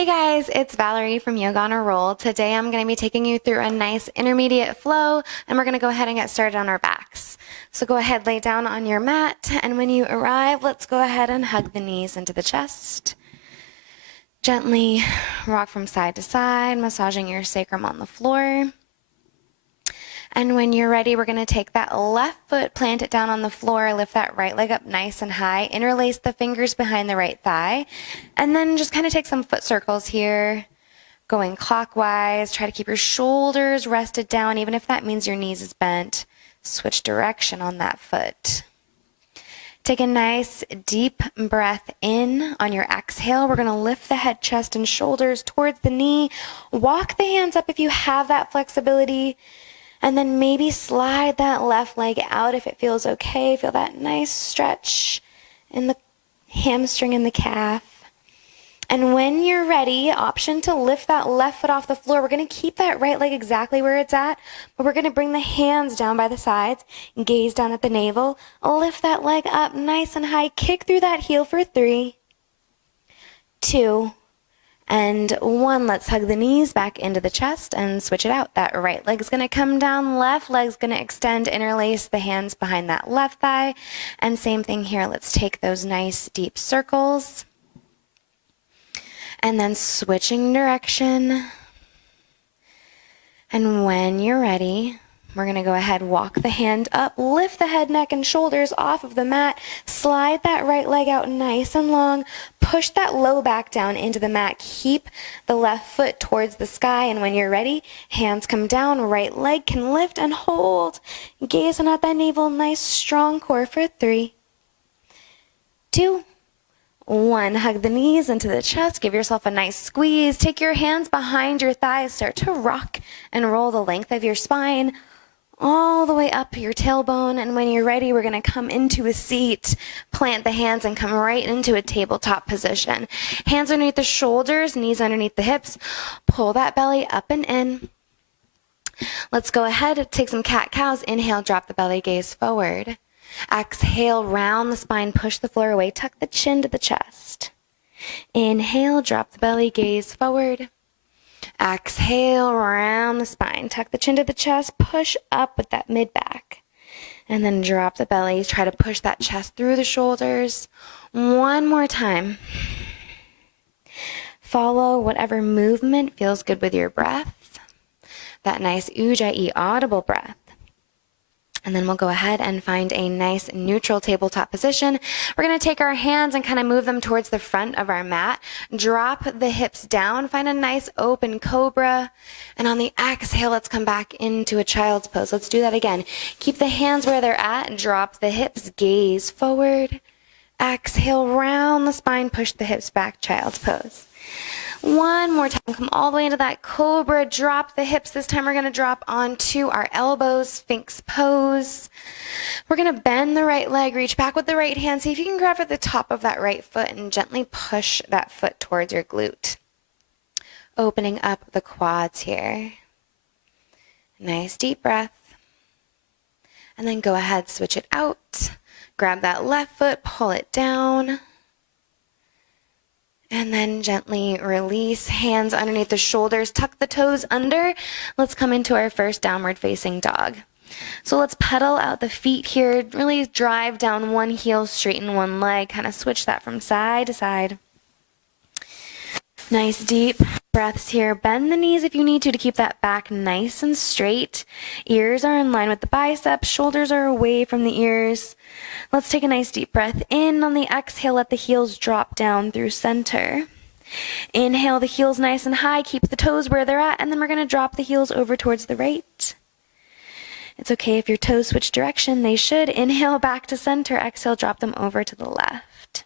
Hey guys, it's Valerie from Yoga on a Roll. Today I'm going to be taking you through a nice intermediate flow, and we're going to go ahead and get started on our backs. So go ahead, lay down on your mat, and when you arrive, let's go ahead and hug the knees into the chest. Gently rock from side to side, massaging your sacrum on the floor. And when you're ready, we're going to take that left foot, plant it down on the floor, lift that right leg up nice and high, interlace the fingers behind the right thigh, and then just kind of take some foot circles here, going clockwise. Try to keep your shoulders rested down, even if that means your knees is bent. Switch direction on that foot. Take a nice deep breath in. On your exhale, we're going to lift the head, chest, and shoulders towards the knee. Walk the hands up if you have that flexibility. And then maybe slide that left leg out if it feels okay. Feel that nice stretch in the hamstring and the calf. And when you're ready, option to lift that left foot off the floor. We're going to keep that right leg exactly where it's at, but we're going to bring the hands down by the sides, gaze down at the navel, lift that leg up nice and high, kick through that heel for 3, 2, and 1. Let's hug the knees back into the chest and switch it out. That right leg's going to come down, left leg's going to extend, interlace the hands behind that left thigh. And same thing here. Let's take those nice deep circles. And then switching direction. And when you're ready, we're going to go ahead, walk the hand up, lift the head, neck, and shoulders off of the mat, slide that right leg out nice and long, push that low back down into the mat, keep the left foot towards the sky, and when you're ready, hands come down, right leg can lift and hold, gazing at that navel, nice strong core for 3, 2, 1. Hug the knees into the chest, give yourself a nice squeeze, take your hands behind your thighs, start to rock and roll the length of your spine, all the way up your tailbone, and when you're ready, we're going to come into a seat, plant the hands, and come right into a tabletop position. Hands underneath the shoulders, knees underneath the hips, pull that belly up and in. Let's go ahead, take some cat-cows, inhale, drop the belly, gaze forward. Exhale, round the spine, push the floor away, tuck the chin to the chest. Inhale, drop the belly, gaze forward. Exhale, round the spine, tuck the chin to the chest, push up with that mid-back. And then drop the belly, try to push that chest through the shoulders. One more time. Follow whatever movement feels good with your breath. That nice Ujjayi audible breath. And then we'll go ahead and find a nice neutral tabletop position. We're going to take our hands and kind of move them towards the front of our mat. Drop the hips down. Find a nice open cobra. And on the exhale, let's come back into a child's pose. Let's do that again. Keep the hands where they're at. Drop the hips. Gaze forward. Exhale, round the spine. Push the hips back. Child's pose. One more time, come all the way into that cobra, drop the hips. This time we're going to drop onto our elbows, Sphinx pose. We're going to bend the right leg, reach back with the right hand. See if you can grab at the top of that right foot and gently push that foot towards your glute. Opening up the quads here. Nice deep breath. And then go ahead, switch it out. Grab that left foot, pull it down. And then gently release, hands underneath the shoulders, tuck the toes under. Let's come into our first downward facing dog. So let's pedal out the feet here, really drive down one heel, straighten one leg, kind of switch that from side to side. Nice deep breaths here. Bend the knees if you need to keep that back nice and straight. Ears are in line with the biceps. Shoulders are away from the ears. Let's take a nice deep breath in. On the exhale, let the heels drop down through center. Inhale the heels nice and high. Keep the toes where they're at. And then we're going to drop the heels over towards the right. It's okay if your toes switch direction. They should. Inhale back to center. Exhale, drop them over to the left.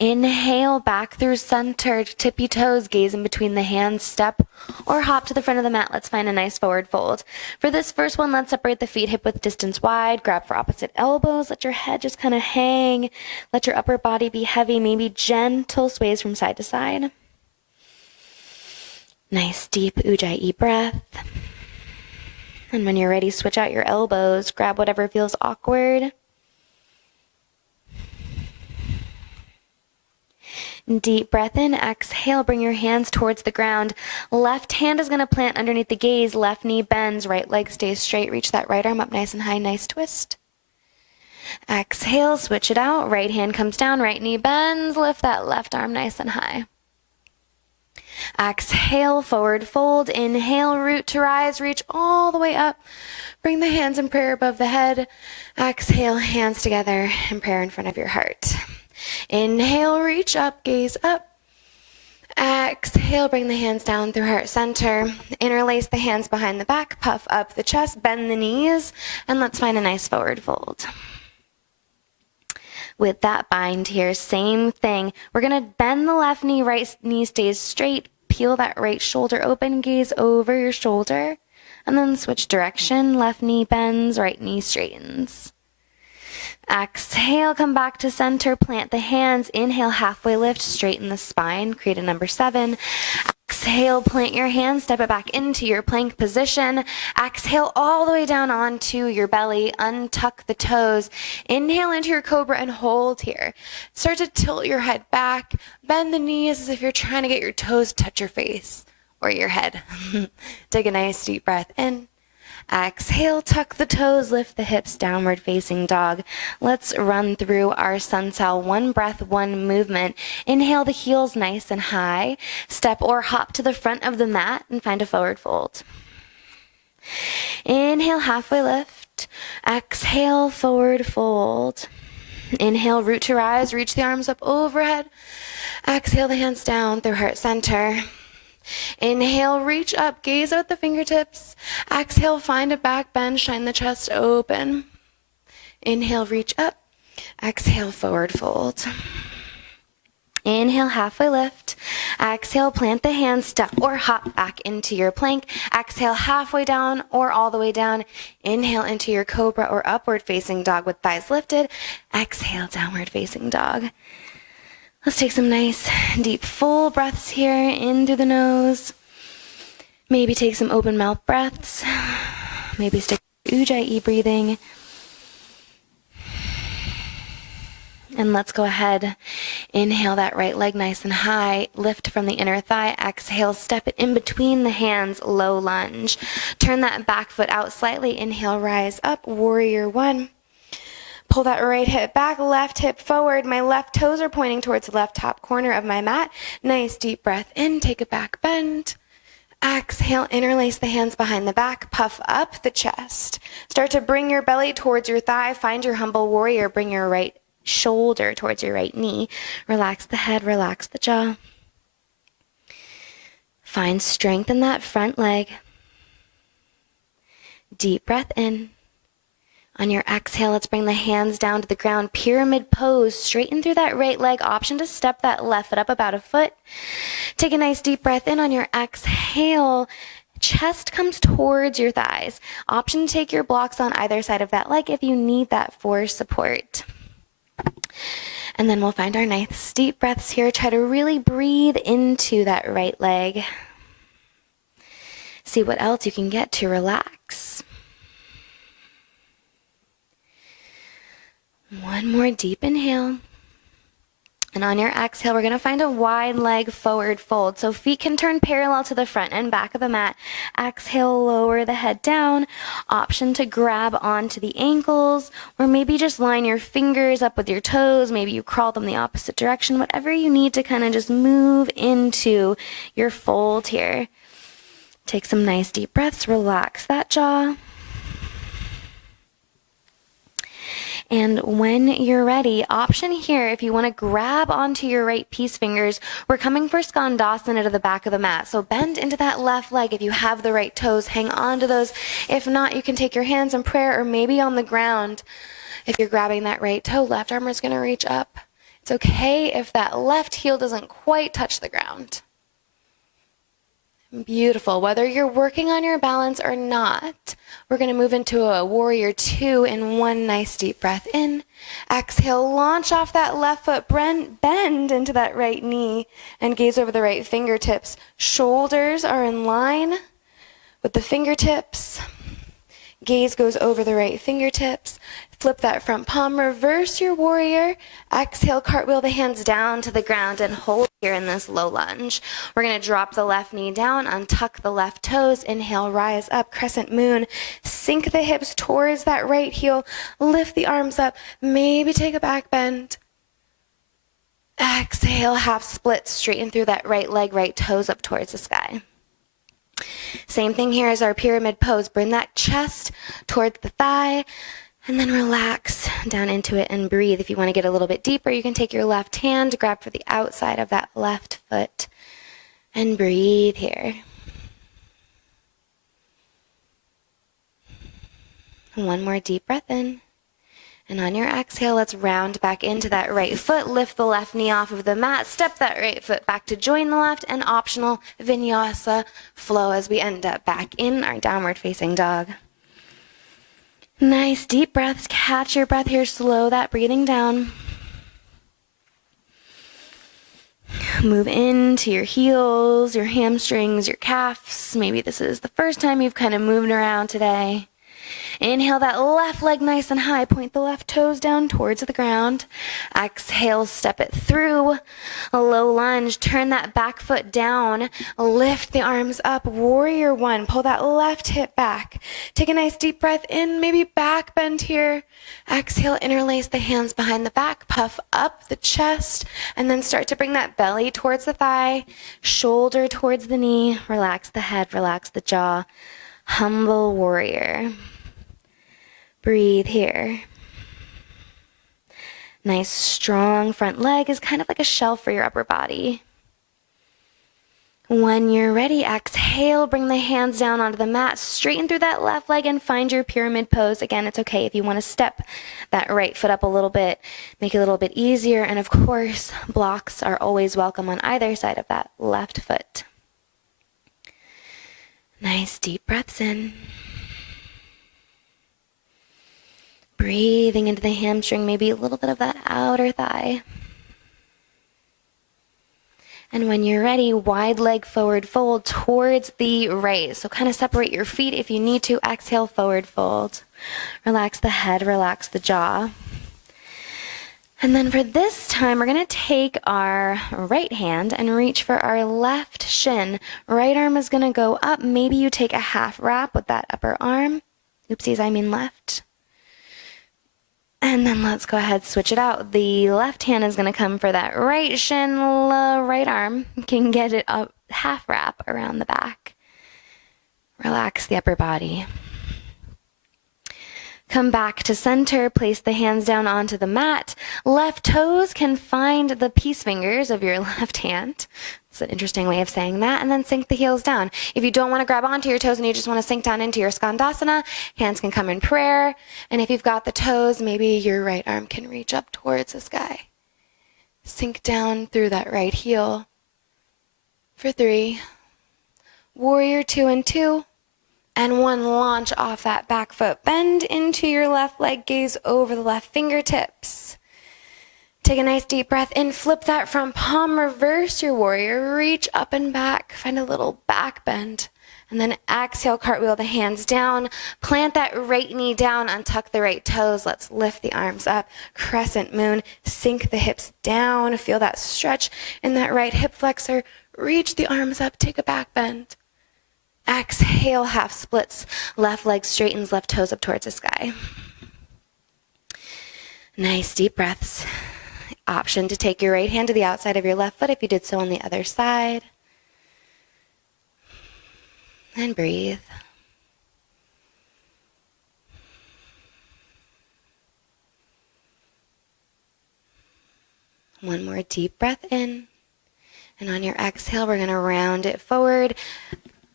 Inhale back through center, tippy toes, gaze in between the hands, step or hop to the front of the mat. Let's find a nice forward fold. For this first one, let's separate the feet hip width distance wide, grab for opposite elbows, let your head just kind of hang, let your upper body be heavy, maybe gentle sways from side to side. Nice deep Ujjayi breath. And when you're ready, switch out your elbows, grab whatever feels awkward. Deep breath in, exhale, bring your hands towards the ground. Left hand is going to plant underneath the gaze, left knee bends, right leg stays straight. Reach that right arm up nice and high, nice twist. Exhale, switch it out. Right hand comes down, right knee bends, lift that left arm nice and high. Exhale, forward fold. Inhale, root to rise, reach all the way up. Bring the hands in prayer above the head. Exhale, hands together in prayer in front of your heart. Inhale, reach up, gaze up. Exhale, bring the hands down through heart center. Interlace the hands behind the back, puff up the chest, bend the knees, and let's find a nice forward fold. With that bind here, same thing. We're going to bend the left knee, right knee stays straight. Peel that right shoulder open, gaze over your shoulder. And then switch direction. Left knee bends, right knee straightens. Exhale, come back to center, plant the hands. Inhale, halfway lift, straighten the spine, create a number 7. Exhale, plant your hands, step it back into your plank position. Exhale all the way down onto your belly, untuck the toes. Inhale into your cobra and hold here. Start to tilt your head back, bend the knees as if you're trying to get your toes touch your face or your head. Take a nice deep breath in. Exhale, tuck the toes, lift the hips, downward facing dog. Let's run through our Sun Sal, 1 breath, 1 movement. Inhale the heels nice and high. Step or hop to the front of the mat and find a forward fold. Inhale, halfway lift. Exhale, forward fold. Inhale, root to rise, reach the arms up overhead. Exhale the hands down through heart center. Inhale, reach up, gaze at the fingertips. Exhale, find a back bend, shine the chest open. Inhale, reach up. Exhale, forward fold. Inhale, halfway lift. Exhale, plant the hands, step or hop back into your plank. Exhale, halfway down or all the way down. Inhale into your cobra or upward facing dog with thighs lifted. Exhale, downward facing dog. Let's take some nice, deep, full breaths here in through the nose. Maybe take some open mouth breaths. Maybe stick to Ujjayi breathing. And let's go ahead. Inhale that right leg nice and high. Lift from the inner thigh. Exhale, step it in between the hands, low lunge. Turn that back foot out slightly. Inhale, rise up, warrior 1. Pull that right hip back, left hip forward. My left toes are pointing towards the left top corner of my mat. Nice deep breath in, take a back bend. Exhale, interlace the hands behind the back, puff up the chest. Start to bring your belly towards your thigh. Find your humble warrior. Bring your right shoulder towards your right knee. Relax the head, relax the jaw. Find strength in that front leg. Deep breath in. On your exhale, let's bring the hands down to the ground. Pyramid pose. Straighten through that right leg. Option to step that left foot up about a foot. Take a nice deep breath in. On your exhale, chest comes towards your thighs. Option to take your blocks on either side of that leg if you need that for support. And then we'll find our nice deep breaths here. Try to really breathe into that right leg. See what else you can get to relax. One more deep inhale. And on your exhale, we're going to find a wide leg forward fold. So feet can turn parallel to the front and back of the mat. Exhale, lower the head down. Option to grab onto the ankles, or maybe just line your fingers up with your toes. Maybe you crawl them the opposite direction. Whatever you need to kind of just move into your fold here. Take some nice deep breaths. Relax that jaw. And when you're ready, option here, if you want to grab onto your right peace fingers, we're coming for Skandasana to the back of the mat. So bend into that left leg. If you have the right toes, hang on to those. If not, you can take your hands in prayer or maybe on the ground. If you're grabbing that right toe, left arm is going to reach up. It's okay if that left heel doesn't quite touch the ground. Beautiful. Whether you're working on your balance or not, we're going to move into a warrior 2 in one nice deep breath in. Exhale, launch off that left foot, bend into that right knee and gaze over the right fingertips. Shoulders are in line with the fingertips. Gaze goes over the right fingertips. Flip that front palm, reverse your warrior. Exhale, cartwheel the hands down to the ground and hold here in this low lunge. We're gonna drop the left knee down, untuck the left toes. Inhale, rise up, crescent moon. Sink the hips towards that right heel. Lift the arms up, maybe take a back bend. Exhale, half split, straighten through that right leg, right toes up towards the sky. Same thing here as our pyramid pose. Bring that chest towards the thigh. And then relax down into it and breathe. If you want to get a little bit deeper, you can take your left hand, grab for the outside of that left foot, and breathe here. One more deep breath in. And on your exhale, let's round back into that right foot. Lift the left knee off of the mat. Step that right foot back to join the left, and optional vinyasa flow as we end up back in our downward facing dog. Nice deep breaths. Catch your breath here. Slow that breathing down. Move into your heels, your hamstrings, your calves. Maybe this is the first time you've kind of moved around today. Inhale that left leg nice and high. Point the left toes down towards the ground. Exhale, step it through. A low lunge. Turn that back foot down. Lift the arms up. Warrior one. Pull that left hip back. Take a nice deep breath in. Maybe back bend here. Exhale, interlace the hands behind the back. Puff up the chest. And then start to bring that belly towards the thigh. Shoulder towards the knee. Relax the head. Relax the jaw. Humble warrior. Breathe here. Nice strong front leg is kind of like a shelf for your upper body. When you're ready, exhale, bring the hands down onto the mat, straighten through that left leg and find your pyramid pose. Again, it's okay if you want to step that right foot up a little bit, make it a little bit easier. And of course, blocks are always welcome on either side of that left foot. Nice deep breaths in. Breathing into the hamstring, maybe a little bit of that outer thigh. And when you're ready, wide leg forward fold towards the right. So kind of separate your feet if you need to. Exhale, forward fold. Relax the head, relax the jaw. And then for this time, we're going to take our right hand and reach for our left shin. Right arm is going to go up. Maybe you take a half wrap with that upper arm. Oopsies, I mean left. And then let's go ahead, switch it out. The left hand is going to come for that right shin, right arm. You can get it up, half wrap around the back. Relax the upper body. Come back to center, place the hands down onto the mat. Left toes can find the peace fingers of your left hand. It's an interesting way of saying that. And then sink the heels down. If you don't want to grab onto your toes and you just want to sink down into your Skandasana, hands can come in prayer. And if you've got the toes, maybe your right arm can reach up towards the sky. Sink down through that right heel. For 3. Warrior 2 and 2. And 1, launch off that back foot. Bend into your left leg, gaze over the left fingertips. Take a nice deep breath in, flip that front palm, reverse your warrior, reach up and back, find a little back bend. And then exhale, cartwheel the hands down, plant that right knee down, untuck the right toes. Let's lift the arms up, crescent moon, sink the hips down, feel that stretch in that right hip flexor, reach the arms up, take a back bend. Exhale, half splits, left leg straightens, left toes up towards the sky. Nice deep breaths. Option to take your right hand to the outside of your left foot if you did so on the other side. And breathe. One more deep breath in. And on your exhale, we're going to round it forward.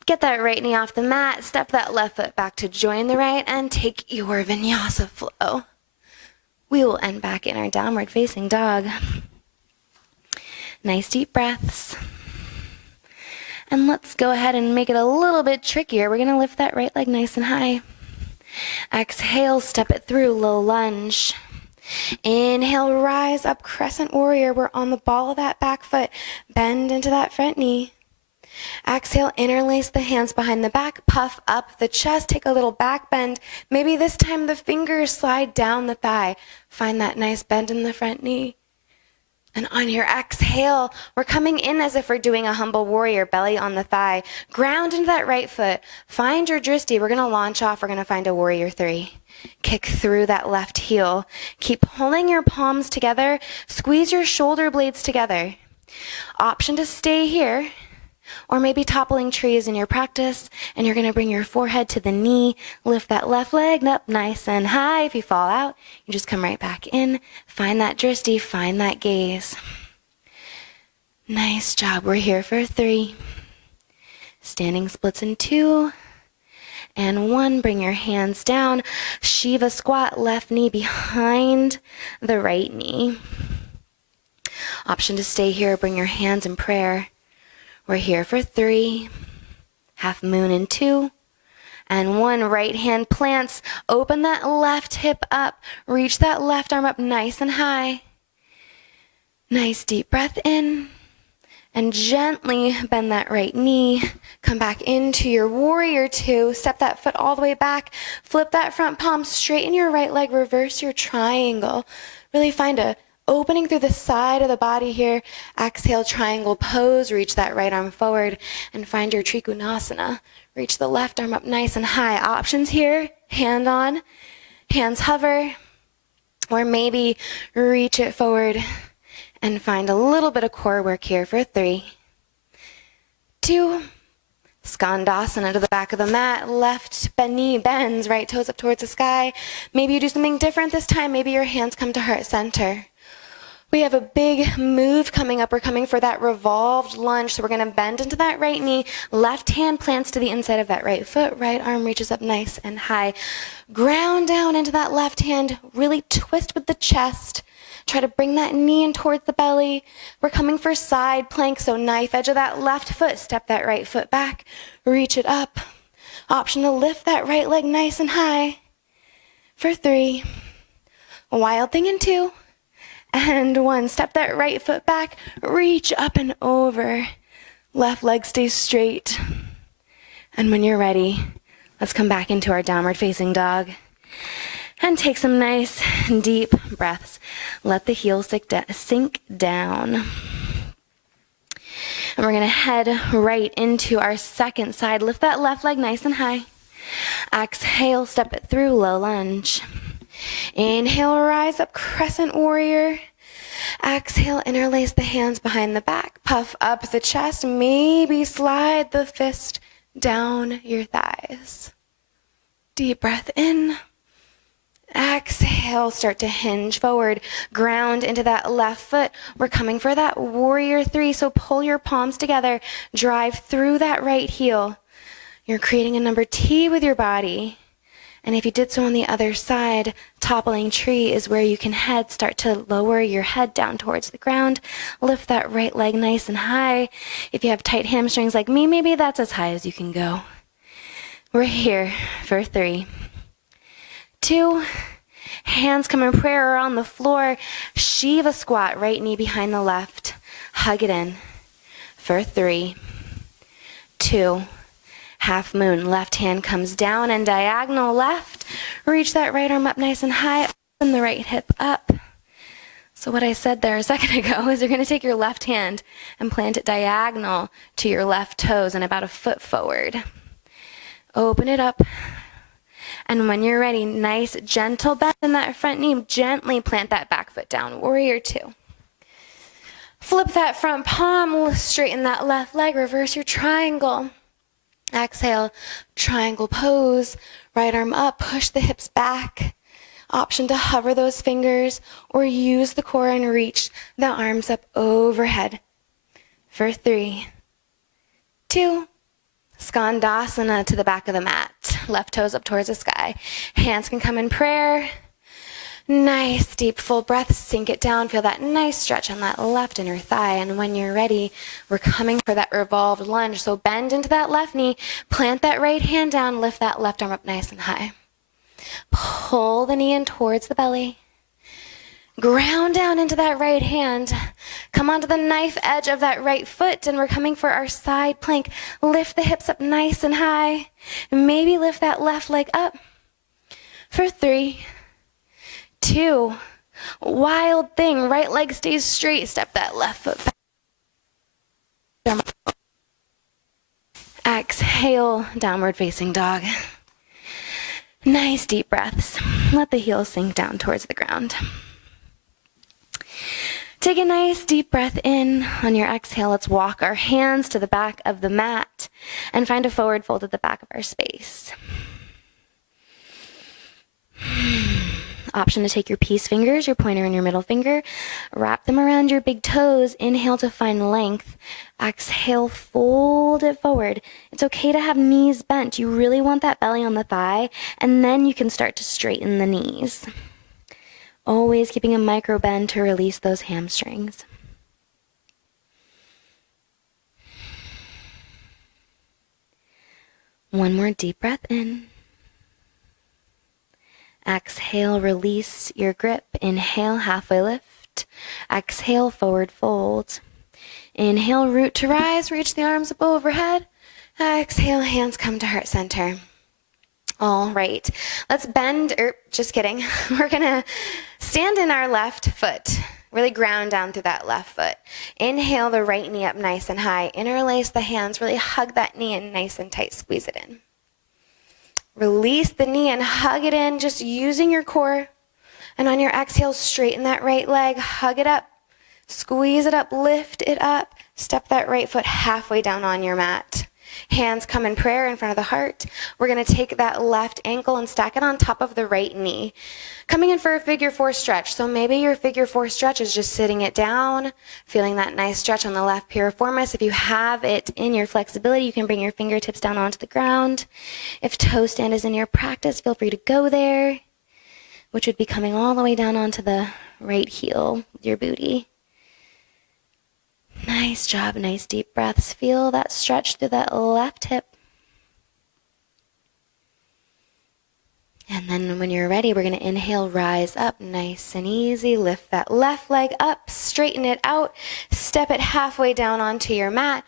Get that right knee off the mat, step that left foot back to join the right, and take your vinyasa flow. We will end back in our downward facing dog. Nice deep breaths. And let's go ahead and make it a little bit trickier. We're going to lift that right leg nice and high. Exhale, step it through, low lunge. Inhale, rise up, crescent warrior. We're on the ball of that back foot. Bend into that front knee. Exhale, interlace the hands behind the back, puff up the chest, take a little back bend. Maybe this time the fingers slide down the thigh. Find that nice bend in the front knee. And on your exhale, we're coming in as if we're doing a humble warrior, belly on the thigh. Ground into that right foot. Find your drishti. We're going to launch off. We're going to find a warrior three. Kick through that left heel. Keep pulling your palms together. Squeeze your shoulder blades together. Option to stay here, or maybe toppling trees in your practice, and you're going to bring your forehead to the knee, lift that left leg up nice and high. If you fall out, you just come right back in. Find that drishti, find that gaze. Nice job. We're here for 3. Standing splits in 2 and 1. Bring your hands down. Shiva squat, left knee behind the right knee. Option to stay here, bring your hands in prayer. We're here for 3, half moon in 2, and 1. Right hand plants. Open that left hip up. Reach that left arm up nice and high. Nice deep breath in. And gently bend that right knee. Come back into your warrior 2. Step that foot all the way back. Flip that front palm. Straighten your right leg. Reverse your triangle. Really find a opening through the side of the body here. Exhale, triangle pose. Reach that right arm forward and find your Trikonasana. Reach the left arm up nice and high. Options here, hand on, hands hover, or maybe reach it forward and find a little bit of core work here for 3, 2, Skandasana to the back of the mat. Left knee bends, right toes up towards the sky. Maybe you do something different this time. Maybe your hands come to heart center. We have a big move coming up. We're coming for that revolved lunge. So we're going to bend into that right knee. Left hand plants to the inside of that right foot. Right arm reaches up nice and high. Ground down into that left hand. Really twist with the chest. Try to bring that knee in towards the belly. We're coming for side plank. So knife edge of that left foot. Step that right foot back. Reach it up. Option to lift that right leg nice and high for 3. A wild thing in 2. And 1. Step that right foot back. Reach up and over. Left leg stays straight. And when you're ready, let's come back into our downward facing dog. And take some nice deep breaths. Let the heels sink down. And we're going to head right into our second side. Lift that left leg nice and high. Exhale, step it through, low lunge. Inhale, rise up, crescent warrior. Exhale, interlace the hands behind the back. Puff up the chest. Maybe slide the fist down your thighs. Deep breath in. Exhale, start to hinge forward. Ground into that left foot. We're coming for that warrior 3. So pull your palms together. Drive through that right heel. You're creating a number T with your body. And if you did so on the other side, toppling tree is where you can start to lower your head down towards the ground. Lift that right leg nice and high. If you have tight hamstrings like me, maybe that's as high as you can go. We're here for 3, 2, hands come in prayer or on the floor. Shiva squat, right knee behind the left. Hug it in for 3, 2, half moon. Left hand comes down and diagonal left. Reach that right arm up nice and high. Open the right hip up. So what I said there a second ago is you're going to take your left hand and plant it diagonal to your left toes and about a foot forward. Open it up. And when you're ready, nice gentle bend in that front knee. Gently plant that back foot down. Warrior 2. Flip that front palm. Straighten that left leg. Reverse your triangle. Exhale, triangle pose, right arm up, push the hips back. Option to hover those fingers or use the core and reach the arms up overhead for 3, 2, Skandasana to the back of the mat. Left toes up towards the sky. Hands can come in prayer. Nice deep full breath, sink it down, feel that nice stretch on that left inner thigh. And when you're ready, we're coming for that revolved lunge. So bend into that left knee, plant that right hand down, lift that left arm up nice and high. Pull the knee in towards the belly. Ground down into that right hand. Come onto the knife edge of that right foot, and we're coming for our side plank. Lift the hips up nice and high. Maybe lift that left leg up for 3, 2, wild thing. Right leg stays straight. Step that left foot back. Exhale, downward facing dog. Nice deep breaths. Let the heels sink down towards the ground. Take a nice deep breath in. On your exhale, let's walk our hands to the back of the mat and find a forward fold at the back of our space. Option to take your peace fingers, your pointer and your middle finger, wrap them around your big toes. Inhale to find length. Exhale, fold it forward. It's okay to have knees bent. You really want that belly on the thigh, and then you can start to straighten the knees. Always keeping a micro bend to release those hamstrings. One more deep breath in. Exhale, release your grip. Inhale, halfway lift. Exhale, forward fold. Inhale, root to rise, reach the arms up overhead. Exhale, hands come to heart center. All right, let's bend, just kidding. We're gonna stand in our left foot. Really ground down through that left foot. Inhale the right knee up nice and high. Interlace the hands, really hug that knee in nice and tight, squeeze it in. Release the knee and hug it in, just using your core. And on your exhale, straighten that right leg, hug it up, squeeze it up, lift it up. Step that right foot halfway down on your mat. Hands come in prayer in front of the heart. We're going to take that left ankle and stack it on top of the right knee. Coming in for a figure 4 stretch. So maybe your figure 4 stretch is just sitting it down, feeling that nice stretch on the left piriformis. If you have it in your flexibility, you can bring your fingertips down onto the ground. If toe stand is in your practice, feel free to go there, which would be coming all the way down onto the right heel with your booty. Nice job, nice deep breaths. Feel that stretch through that left hip. And then when you're ready, we're going to inhale, rise up, nice and easy. Lift that left leg up, straighten it out, step it halfway down onto your mat.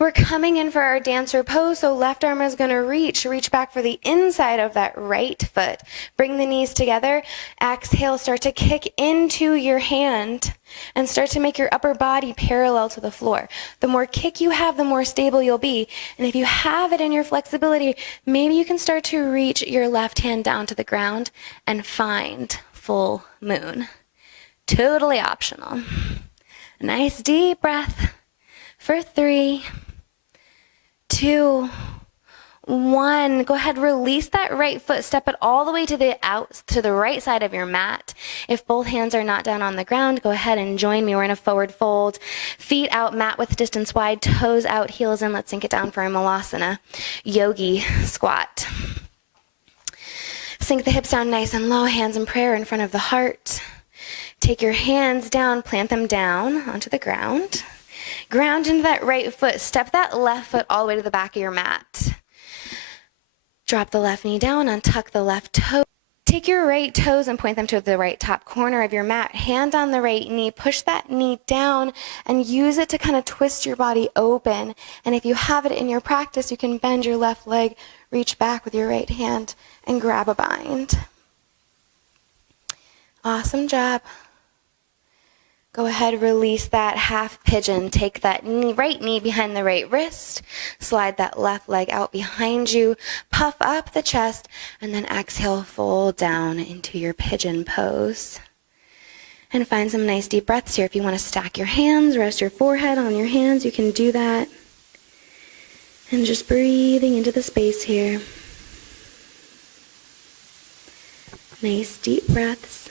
We're coming in for our dancer pose, so left arm is going to reach back for the inside of that right foot. Bring the knees together. Exhale, start to kick into your hand and start to make your upper body parallel to the floor. The more kick you have, the more stable you'll be. And if you have it in your flexibility, maybe you can start to reach your left hand down to the ground and find full moon. Totally optional. Nice deep breath for 3, 2, 1. Go ahead, release that right foot. Step it all the way to the right side of your mat. If both hands are not down on the ground, go ahead and join me. We're in a forward fold. Feet out, mat width distance wide, toes out, heels in. Let's sink it down for a Malasana yogi squat. Sink the hips down nice and low, hands in prayer in front of the heart. Take your hands down, plant them down onto the ground. Ground into that right foot. Step that left foot all the way to the back of your mat. Drop the left knee down, untuck the left toe. Take your right toes and point them to the right top corner of your mat. Hand on the right knee, push that knee down and use it to kind of twist your body open. And if you have it in your practice, you can bend your left leg, reach back with your right hand and grab a bind. Awesome job. Go ahead, release that half pigeon. Take that right knee behind the right wrist. Slide that left leg out behind you. Puff up the chest, and then exhale, fold down into your pigeon pose. And find some nice deep breaths here. If you want to stack your hands, rest your forehead on your hands, you can do that. And just breathing into the space here. Nice deep breaths.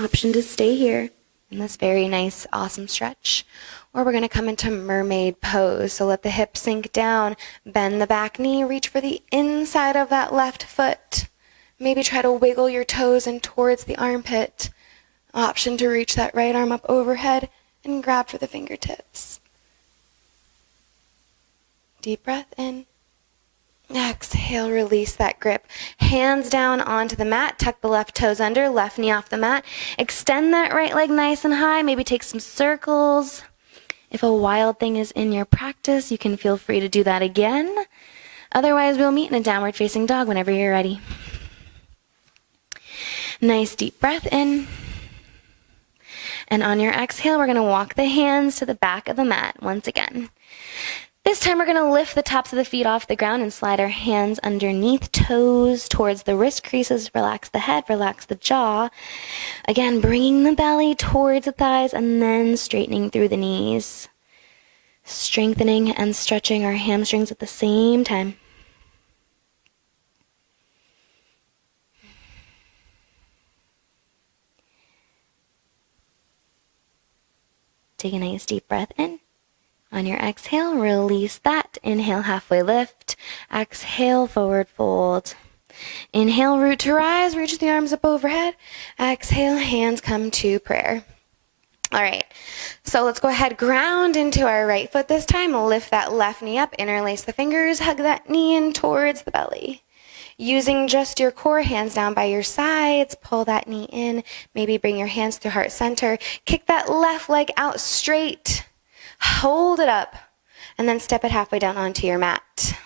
Option to stay here in this very nice, awesome stretch. Or we're going to come into mermaid pose. So let the hips sink down, bend the back knee, reach for the inside of that left foot. Maybe try to wiggle your toes in towards the armpit. Option to reach that right arm up overhead and grab for the fingertips. Deep breath in Exhale, release that grip. Hands down onto the mat. Tuck the left toes under, left knee off the mat. Extend that right leg nice and high. Maybe take some circles. If a wild thing is in your practice, you can feel free to do that again. Otherwise, we'll meet in a downward facing dog whenever you're ready. Nice deep breath in. And on your exhale, we're going to walk the hands to the back of the mat once again. This time we're going to lift the tops of the feet off the ground and slide our hands underneath, toes towards the wrist creases. Relax the head, relax the jaw. Again, bringing the belly towards the thighs and then straightening through the knees. Strengthening and stretching our hamstrings at the same time. Take a nice deep breath in. On your exhale, release that. Inhale, halfway lift. Exhale, forward fold. Inhale, root to rise. Reach the arms up overhead. Exhale, hands come to prayer. All right, so let's go ahead, ground into our right foot this time. Lift that left knee up, interlace the fingers, hug that knee in towards the belly. Using just your core, hands down by your sides, pull that knee in. Maybe bring your hands to heart center. Kick that left leg out straight. Hold it up, and then step it halfway down onto your mat.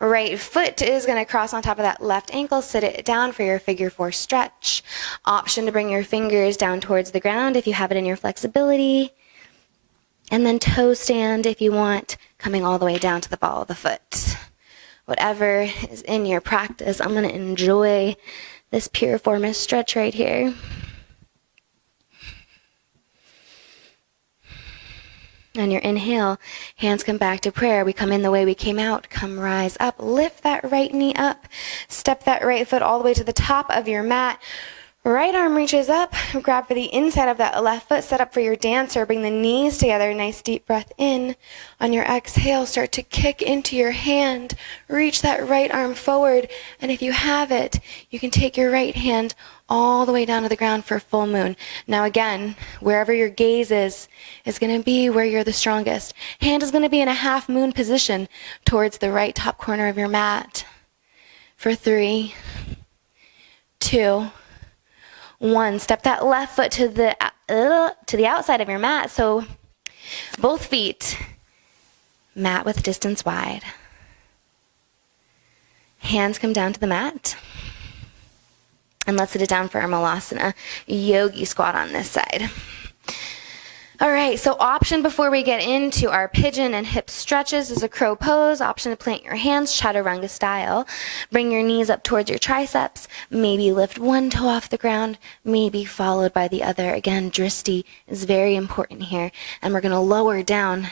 Right foot is going to cross on top of that left ankle. Sit it down for your figure four stretch. Option to bring your fingers down towards the ground if you have it in your flexibility. And then toe stand if you want, coming all the way down to the ball of the foot. Whatever is in your practice, I'm going to enjoy this piriformis stretch right here. On your inhale, hands come back to prayer. We come in the way we came out. Come rise up. Lift that right knee up. Step that right foot all the way to the top of your mat. Right arm reaches up. Grab for the inside of that left foot. Set up for your dancer. Bring the knees together. Nice deep breath in. On your exhale, start to kick into your hand. Reach that right arm forward. And if you have it, you can take your right hand all the way down to the ground for full moon. Now again, wherever your gaze is going to be where you're the strongest. Hand is going to be in a half moon position towards the right top corner of your mat. For 3, 2, 1. Step that left foot to the outside of your mat. So both feet, mat width distance wide. Hands come down to the mat. And let's sit it down for our Malasana yogi squat on this side. All right, so option before we get into our pigeon and hip stretches is a crow pose. Option to plant your hands, chaturanga style. Bring your knees up towards your triceps. Maybe lift one toe off the ground, maybe followed by the other. Again, dristi is very important here. And we're going to lower down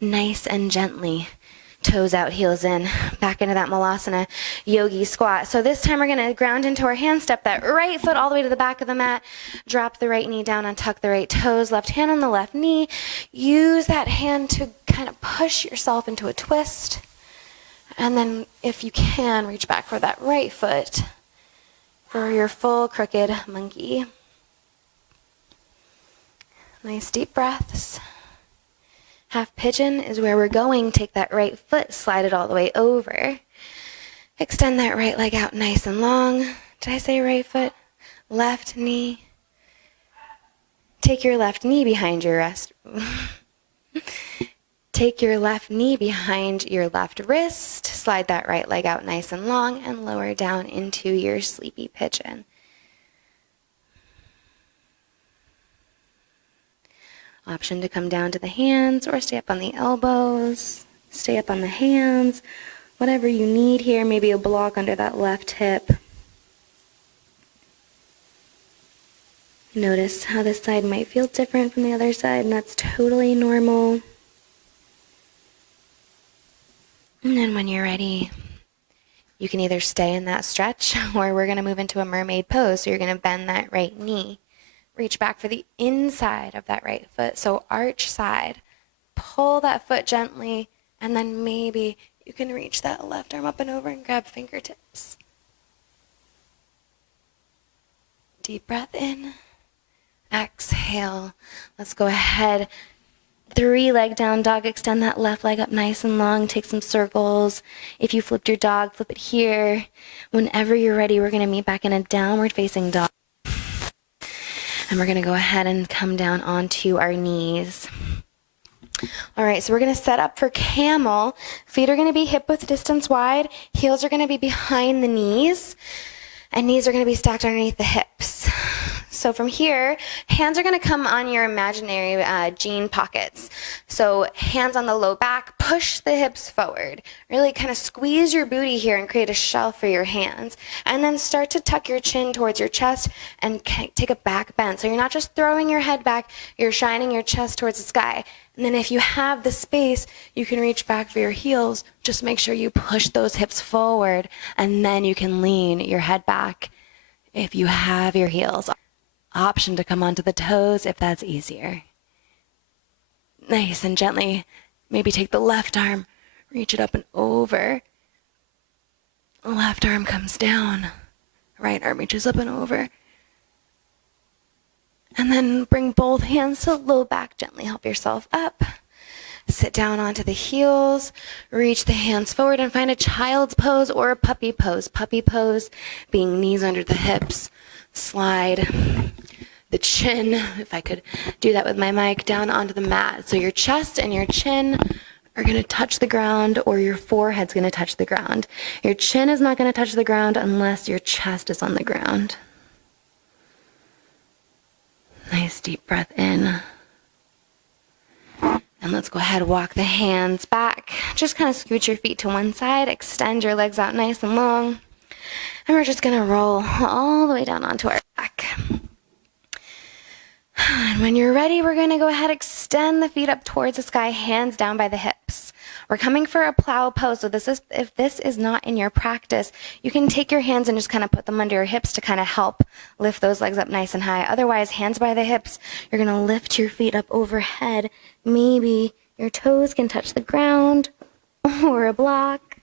nice and gently. Toes out, heels in, back into that Malasana yogi squat. So this time we're going to ground into our hand, step that right foot all the way to the back of the mat, drop the right knee down and tuck the right toes, left hand on the left knee. Use that hand to kind of push yourself into a twist. And then if you can, reach back for that right foot for your full crooked monkey. Nice deep breaths. Half pigeon is where we're going. Take that right foot, slide it all the way over. Extend that right leg out nice and long. Did I say right foot? Left knee. Take your left knee behind your wrist. Take your left knee behind your left wrist. Slide that right leg out nice and long and lower down into your sleepy pigeon. Option to come down to the hands or stay up on the elbows, stay up on the hands, whatever you need here, maybe a block under that left hip. Notice how this side might feel different from the other side, and that's totally normal. And then when you're ready, you can either stay in that stretch or we're going to move into a mermaid pose. So you're going to bend that right knee. Reach back for the inside of that right foot. So arch side. Pull that foot gently, and then maybe you can reach that left arm up and over and grab fingertips. Deep breath in. Exhale. Let's go ahead. 3-leg down dog. Extend that left leg up nice and long. Take some circles. If you flipped your dog, flip it here. Whenever you're ready, we're going to meet back in a downward facing dog. And we're going to go ahead and come down onto our knees. All right, so we're going to set up for camel. Feet are going to be hip width distance wide. Heels are going to be behind the knees. And knees are going to be stacked underneath the hips. So from here, hands are going to come on your imaginary jean pockets. So hands on the low back, push the hips forward. Really kind of squeeze your booty here and create a shelf for your hands. And then start to tuck your chin towards your chest and take a back bend. So you're not just throwing your head back, you're shining your chest towards the sky. And then if you have the space, you can reach back for your heels. Just make sure you push those hips forward, and then you can lean your head back if you have your heels. Option to come onto the toes if that's easier. Nice and gently, maybe take the left arm, reach it up and over. Left arm comes down, right arm reaches up and over. And then bring both hands to the low back, gently help yourself up. Sit down onto the heels, reach the hands forward and find a child's pose or a puppy pose. Puppy pose being knees under the hips. Slide the chin, if I could do that with my mic, down onto the mat. So your chest and your chin are going to touch the ground, or your forehead's going to touch the ground. Your chin is not going to touch the ground unless your chest is on the ground. Nice deep breath in. And let's go ahead and walk the hands back. Just kind of scoot your feet to one side, extend your legs out nice and long. And we're just going to roll all the way down onto our back. And when you're ready, we're going to go ahead and extend the feet up towards the sky, hands down by the hips. We're coming for a plow pose. So if this is not in your practice, you can take your hands and just kind of put them under your hips to kind of help lift those legs up nice and high. Otherwise, hands by the hips, you're going to lift your feet up overhead. Maybe your toes can touch the ground or a block.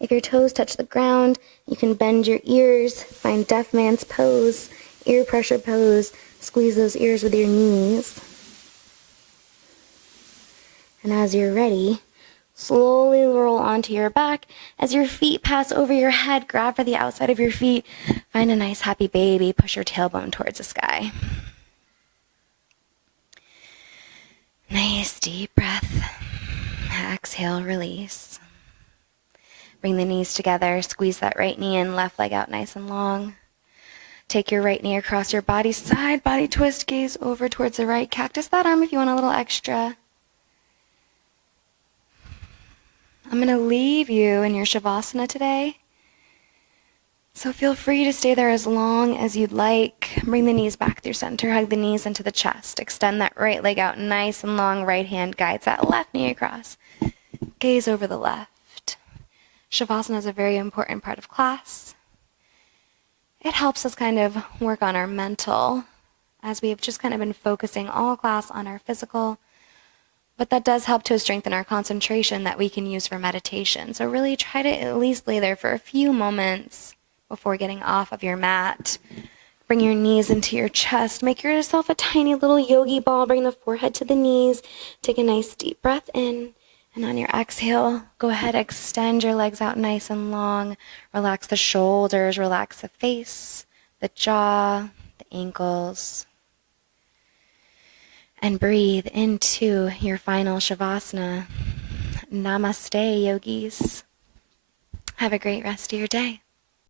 If your toes touch the ground, you can bend your ears, find deaf man's pose, ear pressure pose, squeeze those ears with your knees. And as you're ready, slowly roll onto your back. As your feet pass over your head, grab for the outside of your feet. Find a nice happy baby. Push your tailbone towards the sky. Nice deep breath. Exhale, release. Bring the knees together. Squeeze that right knee in, left leg out nice and long. Take your right knee across your body, side body twist, gaze over towards the right. Cactus that arm if you want a little extra. I'm going to leave you in your Shavasana today. So feel free to stay there as long as you'd like. Bring the knees back through center. Hug the knees into the chest. Extend that right leg out nice and long. Right hand guides that left knee across. Gaze over the left. Shavasana is a very important part of class. It helps us kind of work on our mental, as we've just kind of been focusing all class on our physical. But that does help to strengthen our concentration that we can use for meditation. So really try to at least lay there for a few moments before getting off of your mat. Bring your knees into your chest. Make yourself a tiny little yogi ball. Bring the forehead to the knees. Take a nice deep breath in. And on your exhale, go ahead, extend your legs out nice and long. Relax the shoulders, relax the face, the jaw, the ankles. And breathe into your final Shavasana. Namaste, yogis. Have a great rest of your day.